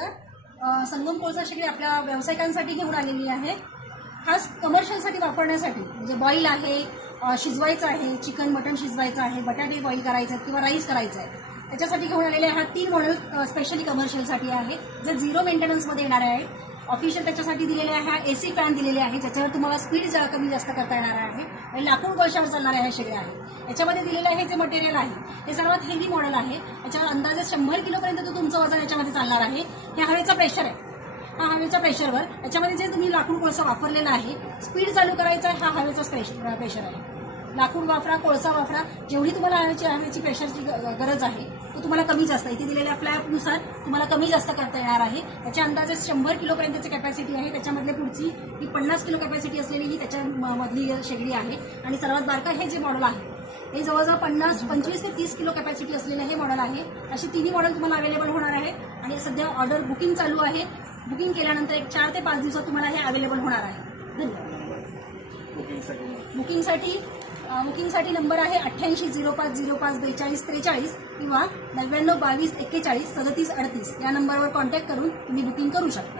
नमस्कार. संगम कोळसा शेगडी आपल्या व्यावसायिकांसाठी घेऊन आलेली आहे. खास कमर्शियलसाठी वापरण्यासाठी, म्हणजे बॉईल आहे, शिजवायचं आहे, चिकन मटण शिजवायचं आहे, बटाटे बॉईल करायचे आहेत किंवा राईस करायचं आहे, त्याच्यासाठी घेऊन आलेले हा 3 मॉडेल स्पेशली कमर्शियलसाठी आहे, जे 0 मेंटेनन्समध्ये येणारे आहेत. ऑफिशियल त्याच्यासाठी दिलेले आहे, AC फॅन दिलेले आहे, ज्याच्यावर तुम्हाला स्पीड कमी जास्त करता येणार आहे आणि लाकूड कोळशावर चालणाऱ्या ह्या शेगड्या आहेत. याच्यामध्ये दिलेलं आहे जे मटेरियल आहे ते सर्वात हेवी मॉडेल आहे. याच्यावर अंदाजे 100 किलोपर्यंत तुमचं वजन याच्यामध्ये चालणार आहे. हे हवेचा प्रेशर आहे, हा हवेच्या प्रेशरवर याच्यामध्ये जे तुम्ही लाकूड कोळसा वापरलेला आहे, स्पीड चालू करायचा आहे, हा हवेचा प्रेशर आहे. लाकूड वापरा, कोळसा वापरा, जेवढी तुम्हाला हवेची प्रेशरची गरज आहे तो तुम्हाला कमी जास्त इथे दिलेल्या फ्लॅपनुसार तुम्हाला कमी जास्त करता येणार आहे. त्याच्या अंदाजे 100 किलोपर्यंतची कॅपॅसिटी आहे. त्याच्यामधले पुढची ही 50 किलो कॅपॅसिटी असलेली ही त्याच्या मधली शेगडी आहे. आणि सर्वात बारका हे जे मॉडेल आहे हे जवळजवळ 25 ते 30 किलो कॅपॅसिटी असलेलं हे मॉडेल आहे. अशी तिन्ही मॉडेल तुम्हाला अवेलेबल होणार आहे आणि सध्या ऑर्डर बुकिंग चालू आहे. बुकिंग केल्यानंतर एक 4 ते 5 दिवसात तुम्हाला हे अवेलेबल होणार आहे. धन्यवाद. बुकिंगसाठी नंबर आहे 8805054243 किंवा 9922413738 या नंबरवर कॉन्टॅक्ट करून तुम्ही बुकिंग करू शकता.